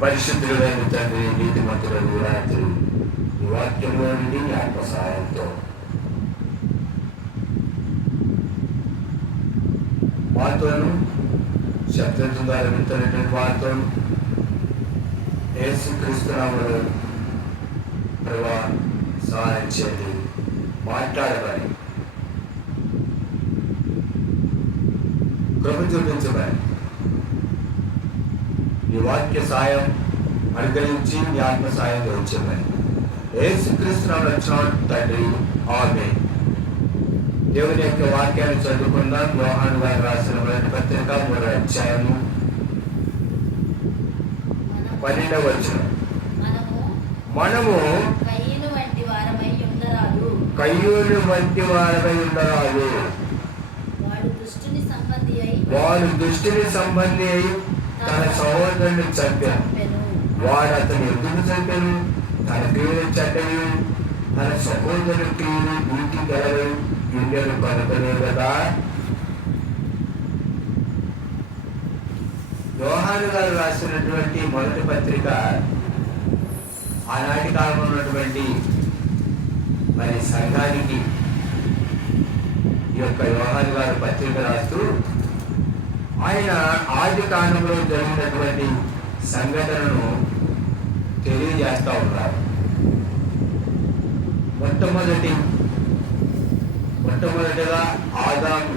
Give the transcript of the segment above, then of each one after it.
పరిశుద్ధులైన తండ్రి, నీతిమంతులకు రాత్రి ఈ వాక్యంలో నుండి నీ ఆత్మ సహాయంతో మాతోను శబ్దం ద్వారా వింటున్నటువంటి వారితోను యేసుక్రీస్తు నామములో ప్రభువా సహాయం చేయండి, మాట్లాడమని కృప చూపించమని నీ వాక్య సాయం అనుగ్రహించి నీ ఆత్మ సాయం ఉంచమని యేసుక్రీస్తు నామములో వచ్చిన తండ్రి, ఆమేన్. దేవుని యొక్క వాక్యాన్ని చదువుకుందాం. యోహాను గారు రాసిన మొదటి పత్రిక 3వ అధ్యాయము 12వ వచనం. మనము కయ్యూను వంటి వారమై ఉండరాదు. వాడు దుష్టుని సంబంధి అయి తన సహోదరుని చంపాను. వాడు అతను ఎందుకు చంపాను? తన క్రియలు చెడ్డవి, తన సహోదరుని క్రియలు నీతి గలవి గిన్నెలు కనుకనే కదా. యోహాను గారు రాసినటువంటి మొదటి పత్రిక ఆనాటి కాలంలో ఉన్నటువంటి మరి సంఘానికి ఈ యొక్క యోహాను గారు పత్రిక రాస్తూ ఆయన ఆది కాలంలో జరిగినటువంటి సంఘటనను తెలియజేస్తూ ఉన్నారు. మొట్టమొదటిగా ఆదాము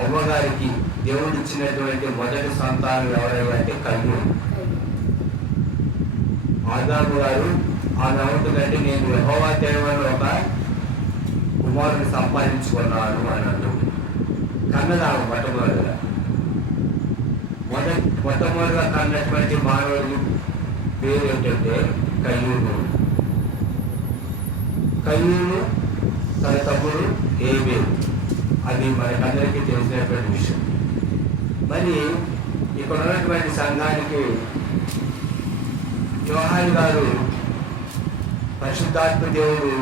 అవ్వగారికి దేవుడు ఇచ్చినటువంటి మొదటి సంతానం ఎవరైతే కయ్యూను. ఆదాము గారు ఆమె అవుతుందంటే నేను యెహోవా దేవుని ఒక కుమారుని సంపాదించుకున్నాను అని అంటుంది. కన్నదాము మొట్టమొదటిగా కన్నటువంటి మానవుడి పేరు ఏంటంటే కయ్యూను. కయ్యూను తన తమ్ముడు హేబేలు. అది మనకందరికీ తెలిసినటువంటి విషయం. మరి ఇక్కడ ఉన్నటువంటి సంఘానికి యోహాను గారు పరిశుద్ధాత్మ దేవుడు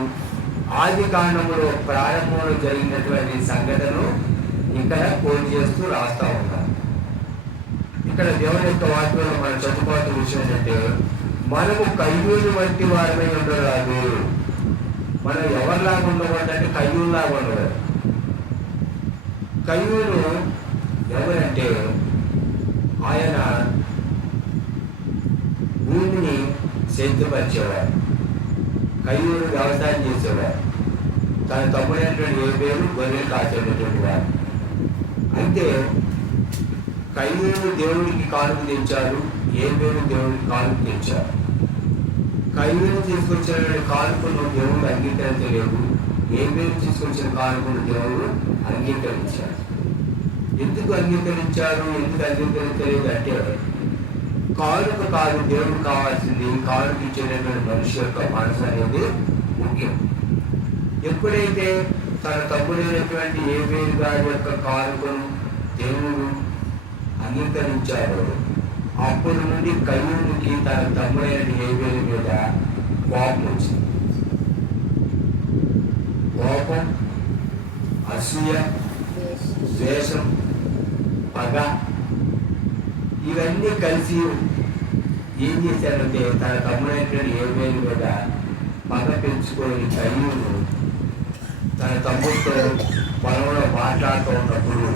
ఆది కాండములో ప్రారంభంలో జరిగినటువంటి సంఘటనను ఇక్కడ కోట్ చేస్తూ రాస్తా ఉన్నారు. ఇక్కడ దేవుని యొక్క వాక్యంలో మనం చదువుకోవాల్సిన విషయం ఏంటంటే మనము కయ్యూను వంటి వారమై ఉండరాదు. మనం ఎవరిలాగా ఉండకూడదంటే కయ్యూనులాగా ఉండదు. కయ్యూను ఎవరంటే ఆయన భూమిని సేద్యపరిచేవాడు. కయ్యూను వ్యవసాయం చేసేవాడు. తన తమ్ముడైనటువంటి హేబేలు గొర్రెలు కాచేటటువంటి వాడు. అయితే కయ్యూను దేవుడికి కానుక తెచ్చాడు, హేబేలు దేవుడికి కానుక తెచ్చాడు. కయ్యూను తీసుకొచ్చినటువంటి కానుకను దేవుడు అంగీకరించలేదు, హేబేలు తీసుకొచ్చిన కానుకను దేవుడు అంగీకరించాడు. ఎందుకు అంగీకరించారు, ఎందుకు అంగీకరించలేదు అంటే కానుక కాదు దేవుడు కావాల్సింది, కానుక ఇచ్చేటటువంటి మనిషి యొక్క మనసు అనేది ముఖ్యం. ఎప్పుడైతే తన తమ్ముడైనటువంటి హేబేలు గారి యొక్క కానుకను దేవుడు అంగీకరించాడో అప్పటి నుండి కయ్యూనుకి తన తమ్ముడైన హేబేలు మీద కోపం వచ్చింది. కోపం, అసూయ, ద్వేషం, పగ ఇవన్నీ కలిసి ఏం చేశారంటే తన తమ్ముడైనటువంటి హేబేలు మీద పగ పెంచుకొని కయ్యూను తన తమ్ముడితో పొలంలో మాట్లాడుతూ ఉన్నప్పుడు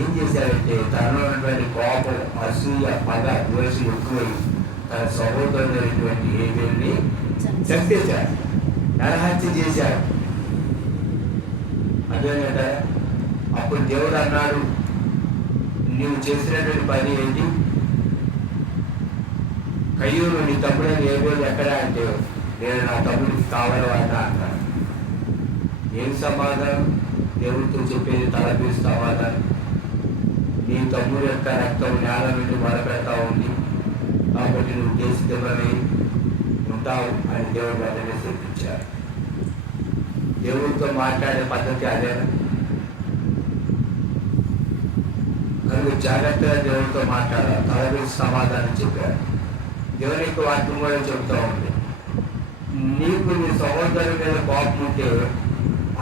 ఏం చేశారంటే తనలో ఉన్నటువంటి కోపం, అసూయ, పగ, ద్వేషం ఎక్కువై తన సహోదరుడైనటువంటి హేబేలుని చంపేశారు, నరహత్య చేశారు. అదేంటంటే అప్పుడు దేవుడు అన్నాడు, నీవు చేసినటువంటి పని ఏంటి? కయ్యూను నీ తమ్ముడైన హేబేలు ఎక్కడా అంటే నేను నా తమ్ముడికి కావాలి అన్నాడు. ఏం సమాధానం? దేవుడితో చెప్పేది తలపేసి సమాధానం. నీ తమ్ముడు యొక్క రక్తం నేల నుండి మొదలుపెడతా ఉంది కాబట్టి నువ్వు దేశమై ఉంటావు అని దేవుడు వెంటనే చెప్పించారు. దేవుడితో మాట్లాడే పద్ధతి అదేనా? కనుక జాగ్రత్తగా దేవుడితో మాట్లాడాలి, తలపేసి సమాధానం చెప్పారు. దేవుని యొక్క వాక్యం కూడా చెప్తా ఉంది, నీకు నీ సహోదరుని మీద కోపం ఉంటే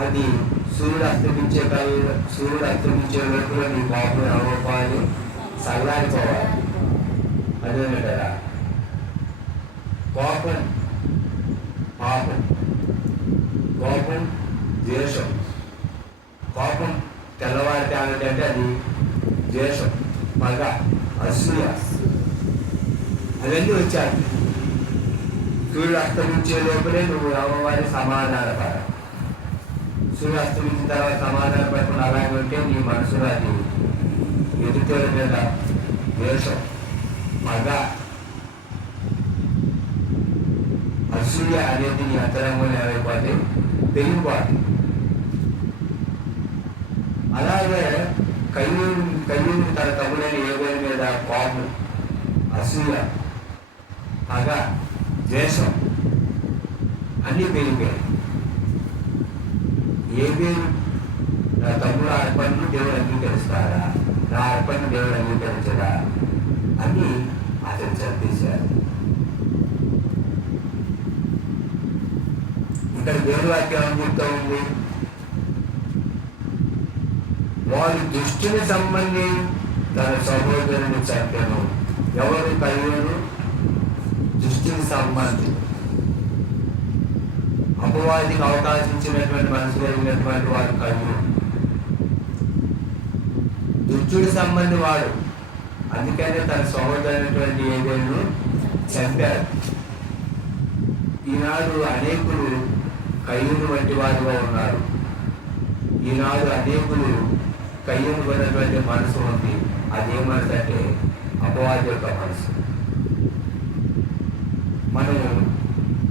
అది సూర్యుడు అస్తమించే వరకు నీ కోపం అవ్వాలి, చల్లారిపోవాలి. అదేమిటరా కోపం, పాపం, కోపం, ద్వేషం. కోపం తెల్లవారితే అంటే అది ద్వేషం, పగ, అసూయ, అవన్నీ వచ్చాయి. సూర్యుడు అస్తమించే లోపలే నువ్వు అమ్మవారి సమాధానపడ. సూర్యుడు అస్తమించిన తర్వాత సమాధానపడకుండా అలాగే ఉంటే నీ మనసులో అది ఎదుటి మీద ద్వేషం, పగ, అసూయ అనేది నీ అంతరంగంలో ఏమైపోతే పెరిగిపోతుంది. అలాగే కయ్యూరు తన తమ్ముడైన ఏబేలు మీద కోపం, అసూయ, పగ, ద్వేషం అన్నీ పెరిగిపోయాయి. ఏబేలు నా తమ్ముడు అర్పణను దేవుడు అంగీకరిస్తారా, నా అర్పణను దేవుడు అంగీకరించడా అని అతను చంపేశారు. ఇక్కడ దేవుడి వాక్యం ఏమని చెప్తా ఉంది? వారి దుష్టుని సంబంధి తన సహోదరుని చంపాను. ఎవరు? కయ్యూరు దుష్టుని సంబంధి. అపవాదికి అవకాశం ఇచ్చినటువంటి మనసు కలిగినటువంటి వాడు కయ్యూరు. దుష్టుడి సంబంధి వాడు, అందుకనే తన సహోదరునటువంటి ఏబేలును చంపారు. ఈనాడు అనేకులు కయ్యూరు వంటి వారుగా ఉన్నారు. ఈనాడు అనేకులు కయ్యూరు పడినటువంటి మనసు ఉంది. అదే మనసు అంటే అపవాది యొక్క మనసు. మనం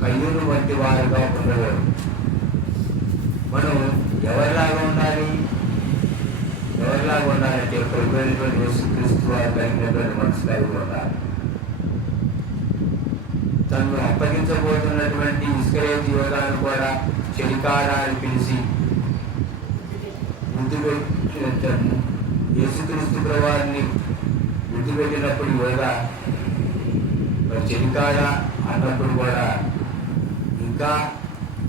కయ్యూరు వంటి వారుగా ఉండలేము. మనం ఎవరిలాగా ఉండాలి? ఎవరిలాగా ఉండాలంటే ప్రభువైనటువంటి యేసుక్రీస్తు వారు కలిగినటువంటి మనసు కలిగి ఉండాలి. తను అప్పగించబోతున్నటువంటి ఇస్కరియోతు యోధాను కూడా చెలికాడా అని పిలిచి యేసుక్రీస్తు ప్రభువారిని గుర్తుపెట్టినప్పుడు యోధా మరి చెలికాడా అన్నప్పుడు కూడా ఇంకా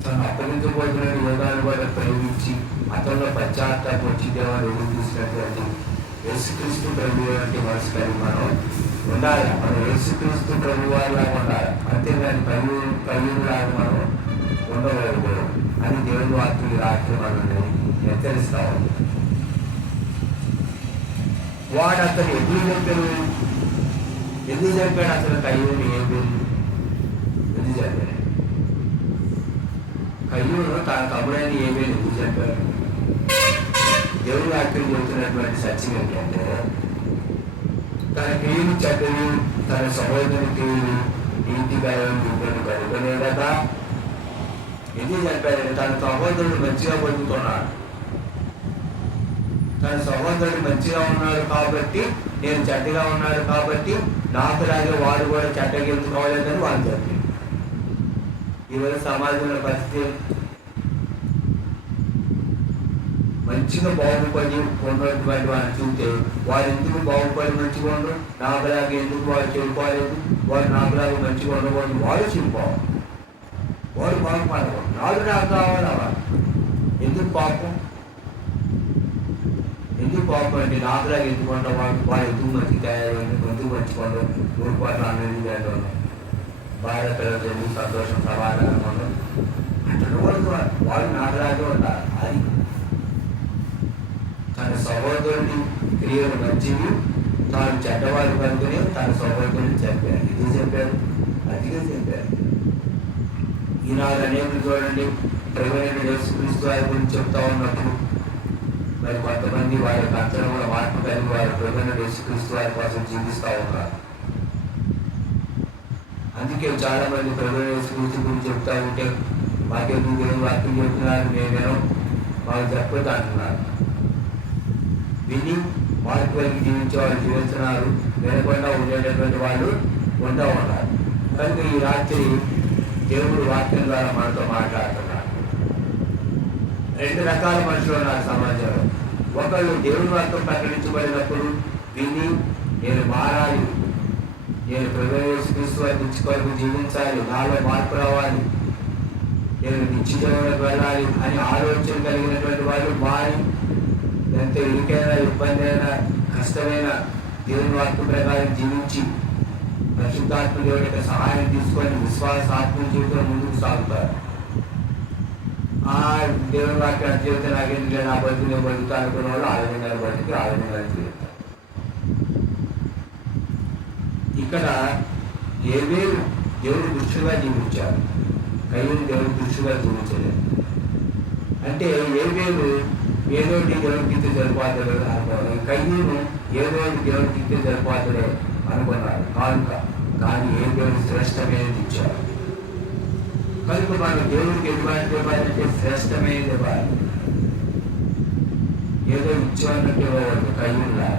తను అప్పగించబోతున్న యోధాను కూడా ప్రేమించి అతనిలో పశ్చాత్తాపం వచ్చి దేవాన్ని ఎదురు చూసినటువంటి యేసుక్రీస్తు ప్రభు వంటి మనసు కలిగి మనం ఉండాలి. మనం యేసుక్రీస్తు ప్రభు వారిలాగా ఉండాలి. అంతేగాని కయ్యూరులాగా మనం ఉండగలుగుతాం అని దేవుని వాక్యం రాత్రి మనల్ని హెచ్చరిస్తాము. వాడు అతను ఎందుకు చెప్పాడు? ఎందుకు చెప్పాడు అసలు కయ్యూరు? ఎందుకు చెప్పాడు? కయ్యూరు తన తమ్ముడైన ఏబేలు ఎందుకు చెప్పాడు? దేవుని వాక్యం చెబుతున్నటువంటి సత్యం ఏంటంటే తన క్రియలు చెడ్డలు, తన సహోదరుని క్రియలు నీతిగా కనుగొనే కదా. ఎందుకు చెప్పాడంటే తన సహోదరుడు మంచిగా బతుకుతున్నాడు. తన సహోదరుడు మంచిగా ఉన్నాడు కాబట్టి, నేను చెడ్డగా ఉన్నాడు కాబట్టి నాకులాగే వాడు కూడా చెడ్డగా ఎంచుకోవాలని వాళ్ళు చెప్పింది. ఈరోజు సమాజంలో పరిస్థితి మంచిగా బాగుపడి ఉన్నటువంటి వాడిని చూస్తే వాడు ఎందుకు బాగుపడి మంచిగా ఉండరు, నాకులాగా ఎందుకు వాడు చెడిపోలేదు, వాడు నాకులాగా మంచిగా ఉండకూడదు, వాడు చెడిపోవాలి, వాడు బాగుపడకూడదు, నాడు నాకు కావాలా. ఎందుకు పాపం? ఎందుకు పాపం అంటే నాకులాగా ఎందుకు ఉంటాం, వాడు ఎందుకు మంచి తయారైంది, ఎందుకు మంచిగా ఊరుపాటు అనేది ఉన్నాయి, భార్య పిల్లలు ఎందుకు సంతోషం సమాధానం ఉండదు అంటే వాడు నాకులాగే ఉండాలి. అది తన సహోదరుని క్రియలు మంచివి, తాను చెడ్డవాడు కనుకొని తన సహోదరుని చెప్పాడు. ఇది చెప్పాడు, అదిగా చెప్పాడు. ఈనాడు అనేకులు చూడండి, ప్రభువైన యేసుక్రీస్తు వారి గురించి చెప్తా ఉన్నప్పుడు మరి కొంతమంది వారి యొక్క అంతరంలో మార్పు కలిగి వారు ప్రభువైన యేసుక్రీస్తు వారి కోసం జీవిస్తూ ఉన్నారు. అందుకే చాలా మంది ప్రభువైన యేసుక్రీస్తు గురించి చెప్తా ఉంటే మాకెందుకు దేవుని వాక్యం చెప్తున్నారు, నేనేమో మాకు చెప్పదు అంటున్నారు. విని మార్పు కలిగి జీవించే వాళ్ళు జీవిస్తున్నారు, వినకుండా ఉండేటటువంటి వాళ్ళు ఉంటూ ఉన్నారు. కనుక ఈ రాత్రి దేవుడు వాక్యం ద్వారా మనతో మాట్లాడుతున్నారు. రెండు రకాల మనుషులు ఉన్నారు సమాజంలో. ఒకళ్ళు దేవుని వాక్యం ప్రకటించబడినప్పుడు విని నేను మారాలి, నేను ప్రభువైన యేసుక్రీస్తు వారి కొరకు జీవించాలి, నాలో మార్పు రావాలి, నేను నిత్యజీవంలోకి వెళ్ళాలి అని ఆలోచన కలిగినటువంటి వాళ్ళు మారి ఎంత ఇరుకైనా ఇబ్బంది అయినా కష్టమైన దేవుని వాక్యం ప్రకారం జీవించి పరిశుద్ధాత్మ దేవుడి యొక్క సహాయం తీసుకొని విశ్వాసాత్మ జీవితంలో ముందుకు సాగుతారు. ఆ దేవుని వాక్యం జీవితం నాకేందుకు నా బతుకు నేను బతుకుతా అనుకున్న వాళ్ళు ఆ విధంగా బతికి ఆ విధంగా జీవితారు. ఇక్కడ ఏవేరు దేవుడి దృష్టిగా జీవించారు, కయ్యూను దేవుడి దృష్టిగా జీవించలేదు. అంటే ఏవేరు ఏదోటి దేవుడికి ఇస్తే సరిపోతాడు అనుకోవాలి, కయ్యూను ఏదోటి దేవుడికి ఇస్తే సరిపోతాడే అనుకున్నారు కానుక. కానీ ఏ దేవుడు శ్రేష్టమైనది ఇచ్చారు కనుక మనం దేవుడికి ఎటువంటి ఇవ్వాలంటే శ్రేష్టమైనది ఇవ్వాలి. ఏదో ఇచ్చామన్నట్టు ఇవ్వకూడదు కయ్యూనులా.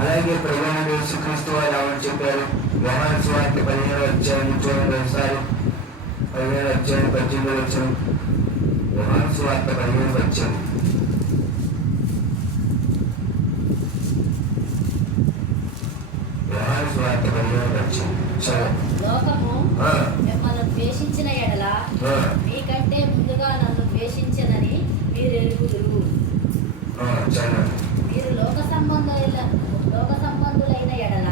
అలాగే ప్రభువైన యేసుక్రీస్తు వారు ఏమని చెప్పారు? యోహాను సువార్త 15వ అధ్యాయం చూడండి ఒకసారి. 15వ అధ్యాయం 18వ వచనం. యోహాను సువార్త 15వ అధ్యాయం. యోహాను సువార్త 15వ అధ్యాయం. లోకము మిమ్మల్ని ద్వేషించిన ఎడల మీకంటే ముందుగా నన్ను ద్వేషించదని మీరు ఎరుగుదురు. మీరు లోక సంబంధులైన ఎడల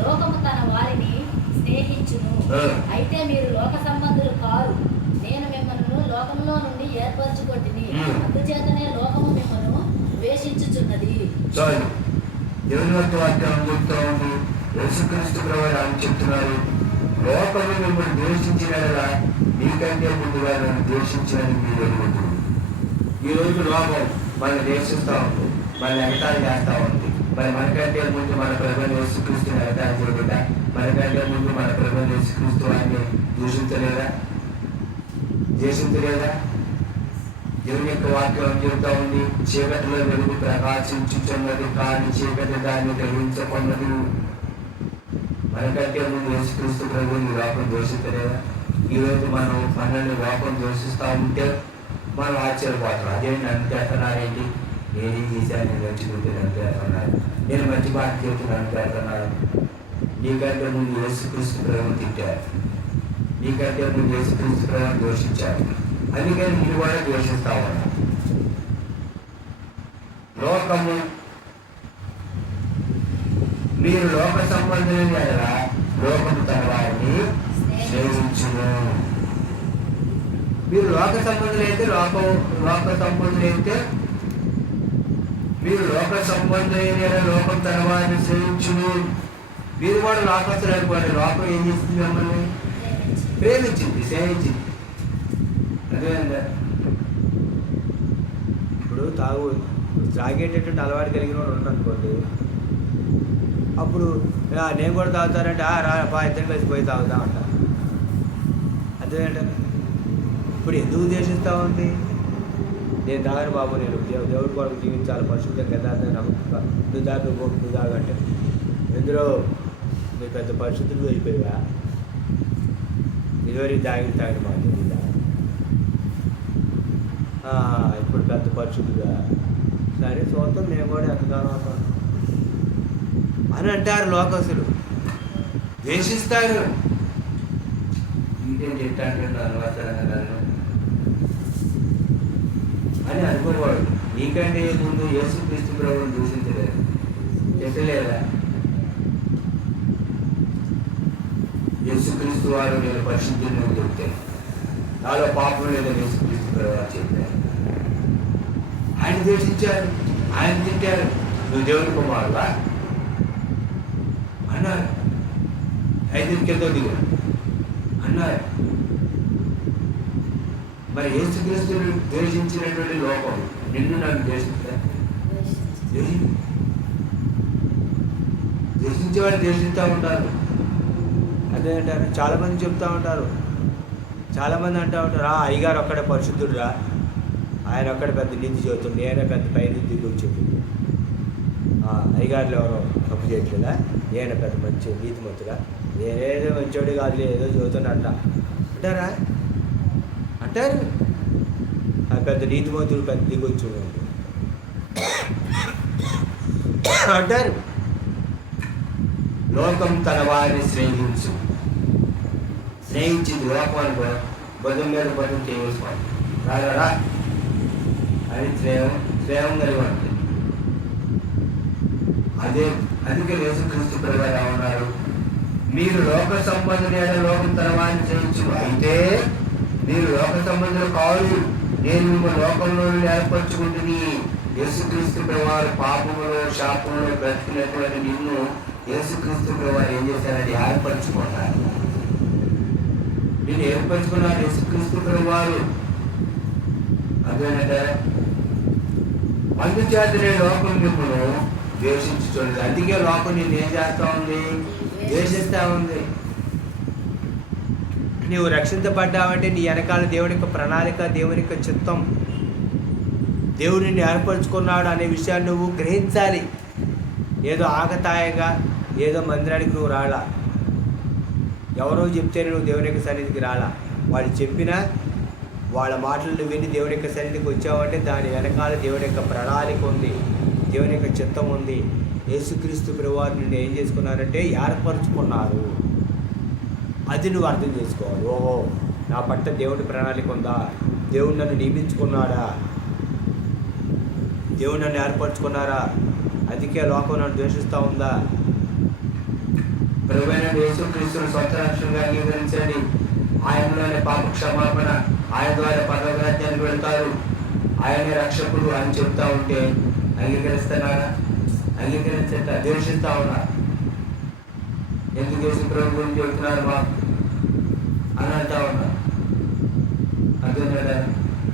లోకము తన వారిని స్నేహించును. అయితే మీరు లోక సంబంధులు కారు, నేను మిమ్మల్ని లోకంలో నుండి ఏర్పరచుకొంటిని, అందుచేతనే లోకము మిమ్మల్ని ద్వేషించుచున్నది. దేవుని యొక్క వాక్యం చెప్తా ఉంది. యేసుక్రీస్తు ప్రభువు అని చెప్తున్నారు, లోకము మిమ్మల్ని ద్వేషించినలా మీకంటే ముందుగా నన్ను ద్వేషించినని మీరు ఎరుగుదురు. ఈరోజు లోకం మనల్ని ద్వేషిస్తూ ఉంది, మనల్ని ఎగతాళి చేస్తూ ఉంది. మరి మనకంటే ముందు మన ప్రభువైన యేసుక్రీస్తుని ఎగతాళి చేయకుండా, మనకంటే ముందు మన ప్రభువైన యేసుక్రీస్తు వారిని ద్వేషించలేదా? దేవుని యొక్క వాక్యం చెబుతా ఉంది, చీకటిలో వెలుగు ప్రకాశించుచున్నది కానీ చీకటి దాన్ని గ్రహించకున్నది. మనకంటే ముందు యేసుక్రీస్తు ప్రభువుని లోకం దోషించలేదా? ఈరోజు మనం మనల్ని లోకం దోషిస్తూ ఉంటే మనం ఆశ్చర్యపోతాం. అదేంటి నన్ను చేస్తున్నారేంటి? నేనేం చేశాను? నేను మంచి గుర్తు నన్ను చేస్తున్నారు, నేను మంచి మాట చెబుతూ నన్ను చేస్తున్నారు. నీకంటే ముందు యేసుక్రీస్తు ప్రభువుని తిట్టారు, నీకంటే ముందు యేసుక్రీస్తు ప్రభువుని దోషించారు. అందుకని మీరు కూడా ద్వేషిస్తా ఉన్నారు. లోకము మీరు లోక సంబంధులైన ఎడల లోకము తన వారిని స్నేహించును. మీరు లోక సంబంధులైతే లోక సంబంధులైతే మీరు లోక సంబంధులైన లోకం తన వారిని స్నేహించును. మీరు కూడా లోకస్తులు అనుకోండి. లోకం ఏం చేస్తుంది? మిమ్మల్ని ప్రేమించింది, స్నేహించింది. అదేందా? ఇప్పుడు తాగేటటువంటి అలవాటు కలిగిన వాడు ఉన్నానుకోండి, అప్పుడు నేను కూడా తాగుతానంటే రా ఇద్దరు కలిసి పోయి తాగుతా అంట. అదేంట ఇప్పుడు ఎందుకు ఉద్దేశిస్తూ ఉంది? నేను తాగను బాబు, నేను దేవుడి కొరకు జీవించాలి, పరిశుద్ధంగా యథార్థంగా నమ్మకం, నువ్వు తాగంటే ఎందులో నువ్వు పెద్ద పరిశుద్ధులు అయిపోయివా? ఇదివరకు తాగిన మాట ఇప్పుడు పెద్ద పరిశుద్ధుగా సరే చూద్దాం, నేను కూడా ఎంతగానో అని అంటారు లోకస్తులు, ద్వేషిస్తారు. ఇంకేం చెప్తాను అని అనుకోకూడదు. నీకంటే ముందు యేసుక్రీస్తు ప్రభువుని దూషించలేదు, చెప్పలేదా? యేసుక్రీస్తు వారు నేను పరిశుద్ధుని చెప్తే నాలో పాపం లేదని యేసుక్రీస్తు ప్రభువు చెప్పారు. ఆయన ద్వేషించారు, ఆయన తిట్టారు. నువ్వు దేవుని కుమారుడా అన్నారు. 5 కింద దిగు అన్నారు. మరి యేసుక్రీస్తుని ద్వేషించినటువంటి లోకం నిన్ను నన్ను ద్వేషించేవాడు ద్వేషిస్తూ ఉంటారు. అదే అంటారు, చాలామంది చెప్తూ ఉంటారు, చాలామంది అంటూ ఉంటారు, అయ్యగారు ఒక్కడే పరిశుద్ధుడురా, ఆయన ఒక్కడే పెద్ద నీతి చదువుతుంది, నేనే పెద్ద పై నీతి దిగొచ్చింది. అయ్యగారులు ఎవరో తప్పు చేయట్లేదా? నేను పెద్ద మంచి నీతిమంతుడా, నేనేదో మంచోడు కాదు, ఏదో చదువుతున్నట్ట అంటారా? అంటారు. పెద్ద నీతిమంతుడు పెద్ద దిగొచ్చు అంటారు. లోకం తన వారిని స్నేహించింది. లోకాన్ని బదులు మీద బదులు చేసుకోవాలి రారా అని స్నేహం కలిగి ఉంటుంది. అందుకే యేసుక్రీస్తు ప్రభువారు ఉన్నారు, మీరు లోక సంబంధులైన లోకం తరవాన్ని చేయొచ్చు, అయితే మీరు లోక సంబంధులు కాదు, నేను మిమ్మల్ని లోకంలో ఏర్పరచుకుంటుంది. యేసుక్రీస్తు ప్రభువారు పాపములో శాపంలో బ్రతికినటువంటి నిన్ను యేసుక్రీస్తు ప్రభువారు ఏం చేశారంటే ఏర్పరచుకున్నారు. నేను ఏర్పరచుకున్నారు యేసుక్రీస్తు ప్రభువారు. అదేనంటే అందుచేతనే లోకం మిమ్మల్ని ద్వేషించుతుంది. అందుకే లోకం నేను ఏం చేస్తా ఉంది, ద్వేషిస్తా ఉంది. నీవు రక్షించబడ్డావంటే నీ వెనకాల దేవుని యొక్క ప్రణాళిక, దేవుని యొక్క చిత్తం, దేవుడు నిన్ను ఏర్పరచుకున్నాడు అనే విషయాన్ని నువ్వు గ్రహించాలి. ఏదో ఆకతాయిగా ఏదో మందిరానికి నువ్వు రాలా, ఎవరో చెప్తేనే నువ్వు దేవుని యొక్క సన్నిధికి రాలా. వాళ్ళు చెప్పినా వాళ్ళ మాటలను విని దేవుని యొక్క సన్నిధికి వచ్చావంటే దాని వెనకాల దేవుని యొక్క ప్రణాళిక ఉంది, దేవుని యొక్క చిత్తం ఉంది. యేసుక్రీస్తు ప్రభువారు నిన్ను ఏం చేసుకున్నారంటే ఏర్పరచుకున్నారు. అది నువ్వు అర్థం చేసుకోవాలి. ఓహో, నా పట్ల దేవుడి ప్రణాళిక ఉందా, దేవుడు నన్ను నియమించుకున్నాడా, దేవుడు నన్ను ఏర్పరచుకున్నారా, అందుకే లోకం నన్ను ద్వేషిస్తూ ఉందా. ప్రభువైన యేసుక్రీస్తును సొంత రక్షణగా అంగీకరించండి. ఆయనలోనే పాప క్షమాపణ, ఆయన ద్వారా పరలోక రాజ్యానికి వెళ్తారు, ఆయనే రక్షకుడు అని చెప్తా ఉంటే అంగీకరిస్తున్నారా? అంగీకరించట ద్వేషిస్తా ఉన్నా. ఎందుకు యేసు ప్రభు గురించి చెప్తున్నారు మా అని అంటా ఉన్నా. అర్థం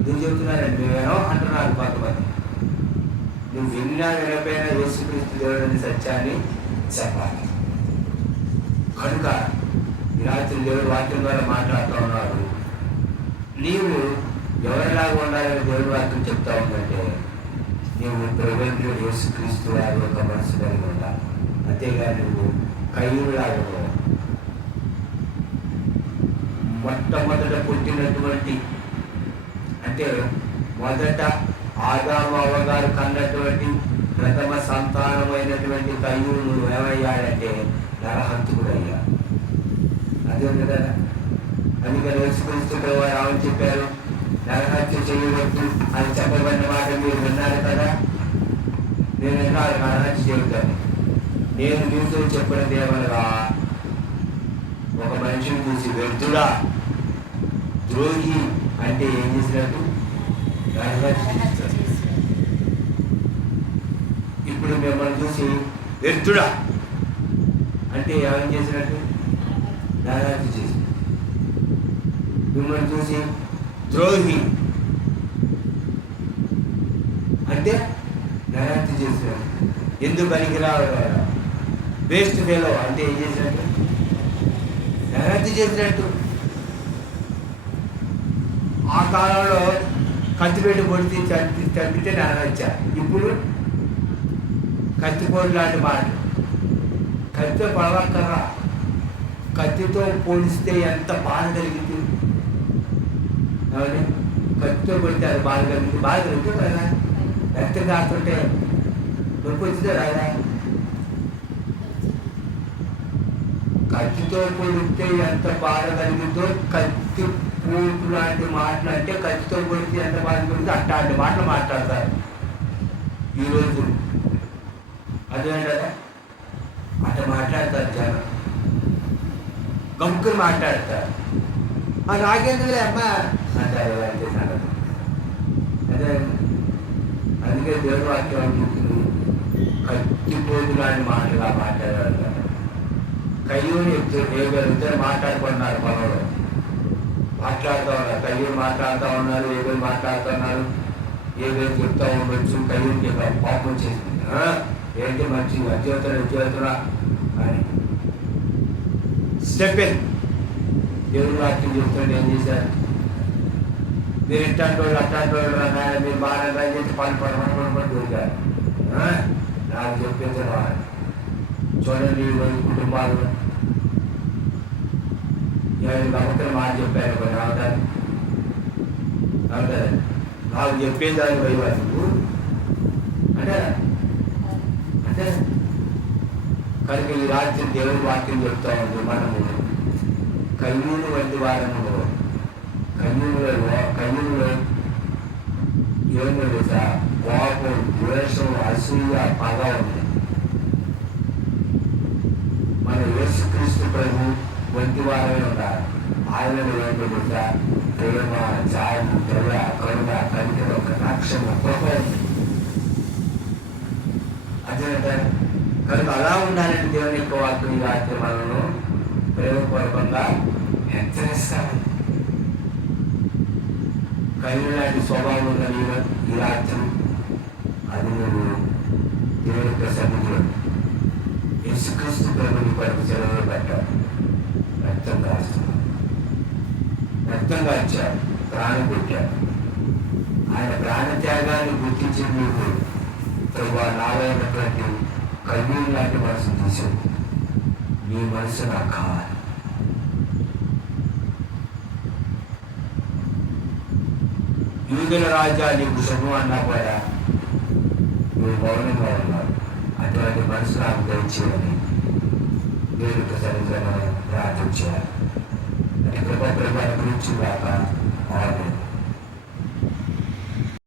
నువ్వు చెప్తున్నారండి మేమేనో అంటున్నారు కొంతమంది. నువ్వు విన్నా వినపోయినా యేసుక్రీస్తు దేవుడని సత్యాన్ని చెప్పాలి. కనుక ఈ రాత్రి దేవుడు వాక్యం ద్వారా మాట్లాడుతూ ఉన్నారు. నీవు ఎవరిలాగా ఉండాలని దేవుడి వాక్యం చెప్తా ఉందంటే నీవు ప్రభువైన యేసుక్రీస్తు వారి యొక్క మనసు కలిగి ఉండాలి. అంతేగాని నువ్వు కయ్యూలాగా మొట్టమొదట పుట్టినటువంటి అంటే మొదట ఆదాము అవ్వగారు కన్నటువంటి ప్రథమ సంతానమైనటువంటి కయ్యూలు ఏమయ్యాడంటే నరహంతకుడు అయ్యాడు. అదే కదా, అందుకని యేసుక్రీస్తు ప్రభువారు ఆమె చెప్పారు, నరహత్య చేయవద్దు అని చెప్పబడిన మాట మీరు విన్నారు కదా. నేను విన్నాను, నరహత్య చెబుతాను. నేను మీతో చెప్పినది ఏమనగా, ఒక మనిషిని చూసి వ్యర్థుడా, ద్రోహి అంటే ఏం చేసినట్టు నరహత్య చేస్తాడు. ఇప్పుడు మిమ్మల్ని చూసి వ్యర్థుడా అంటే ఏమని చేసినట్టు నరహత్య చేసి, మిమ్మల్ని చూసి ద్రోహి అంటే నరహత్య చేసినట్టు. ఎందుకు పనికిరావు వేస్ట్ ఫెలో అంటే ఏం చేసినట్టు నరహత్య చేసినట్టు. ఆ కాలంలో కత్తిపెట్టి పొడిచి చంపితే నరహత్య. ఇప్పుడు కత్తిపోటు లాంటి మాట, కత్తితో పడవక్కర్రా, కత్తితో పోలిస్తే ఎంత బాధ కలిగింది. అవును, కత్తితో కొడితే అది బాధ కలిగింది. బాధ కలుగుతుంది కదా, రక్తం కాస్తుంటే నొప్పి వచ్చిందే రాదా. కత్తితో కొడితే ఎంత బాధ కలిగిందో, కత్తి పోటు లాంటి మాటలు అంటే కత్తితో కొడితే ఎంత బాధ కలిగిందో అట్లాంటి మాటలు మాట్లాడతారు ఈరోజు. అదే కదా, అట్లా మాట్లాడతారు జనం, గమ్ముకుని మాట్లాడతారు. నాకేందుకులే అమ్మా అంటారు. అంటే సంగతి అదే. అందుకే దేవుడు వాక్యం అంటుంది, కత్తిపోతు లాంటి మాటలుగా మాట్లాడారు కదా. కయ్యూని ఇద్దరు మాట్లాడుకుంటున్నారు, పొలంలో మాట్లాడుతూ ఉన్నారు. కయ్యూరు మాట్లాడుతూ ఉన్నారు, ఏదో మాట్లాడుతున్నారు, ఏదో చెప్తూ ఉండొచ్చు. కయ్యూరికి కోపం వచ్చేసింది. ఏంటి మంచి అధ్యవుతున్నా అని స్టెప్ దేవుడు వాక్యం చెప్తుంటే ఏం చేశారు, మీరు ఇట్లాంటి వాళ్ళు అట్లాంటి వాళ్ళు రాగానే మీరు బాగా చేసి పని దొరికారు. నాకు చెప్పించిన చూడండి కుటుంబాలు గమకం మాట చెప్పారు కొన్ని అవుతారు. అవుతారు నాకు చెప్పేదాన్ని పోయేవారు నువ్వు అంటే అంటే. కనుక ఈ రాత్రి దేవుడి వాక్యం చెప్తా ఉంది, మనము కయ్యూరు వంటి వారము. కయ్యూరులో ఏమో తెలుసా, కోపం, ద్వేషం, అసూయ, పగ ఉంది. వారమే ఉండాలి. ఆయనను ఏంటి తెలుసా? ప్రేమ, జాలి, దయ, కరుణ, కనికరం, కటాక్షం, కృప. అదే కనుక అలా ఉండాలని దేవుని యొక్క వాక్యం ఈ రాత్రి మనను ప్రేమపూర్వకంగా హెచ్చరిస్తాను. కైలు లాంటి స్వభావం ఉన్న ఈ రాత్రి అది నువ్వు దేవుని యొక్క సన్నిధిలో యేసుక్రీస్తు ప్రభుని కొరకు సెలవులు పెట్టావు. రక్తం కాస్తున్నావు, రక్తం కాచావు, ప్రాణం పెట్టావు. ఆయన ప్రాణత్యాగాన్ని గుర్తించి నువ్వు ప్రభు నాలో ఉన్నటువంటి కన్నీరు లాంటి మనసు తీసావు. నీ మనసు నాకు కావాలి. యూదుల రాజా నీకు శుభం అన్నా కూడా నువ్వు మౌనంగా ఉన్నావు. అటువంటి మనసు నాకు దయచేయని దేవుడికి సరిగ్గా ప్రార్థించాలి. అంటే కృప ప్రభావం గురించి కాక